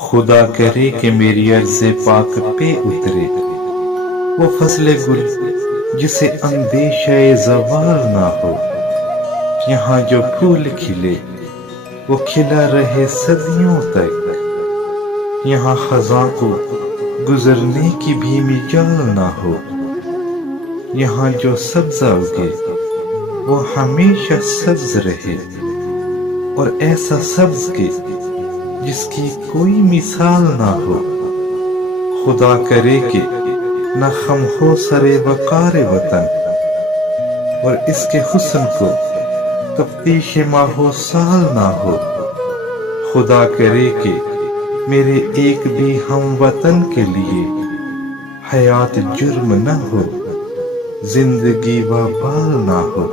خدا کرے کہ میری عرض پاک پہ اترے وہ فصل گل جسے اندیشہ زوال نہ ہو، یہاں جو پھول کھلے وہ کھلا رہے صدیوں تک، یہاں خزاں کو گزرنے کی بھی مجال نہ ہو، یہاں جو سبزہ اگے وہ ہمیشہ سبز رہے، اور ایسا سبز کہ جس کی کوئی مثال نہ ہو۔ خدا کرے کہ نہ خم ہو سرے وقار وطن، اور اس کے حسن کو تفتیش ماہو سال نہ ہو۔ خدا کرے کہ میرے ایک بھی ہم وطن کے لیے حیات جرم نہ ہو، زندگی وبال نہ ہو۔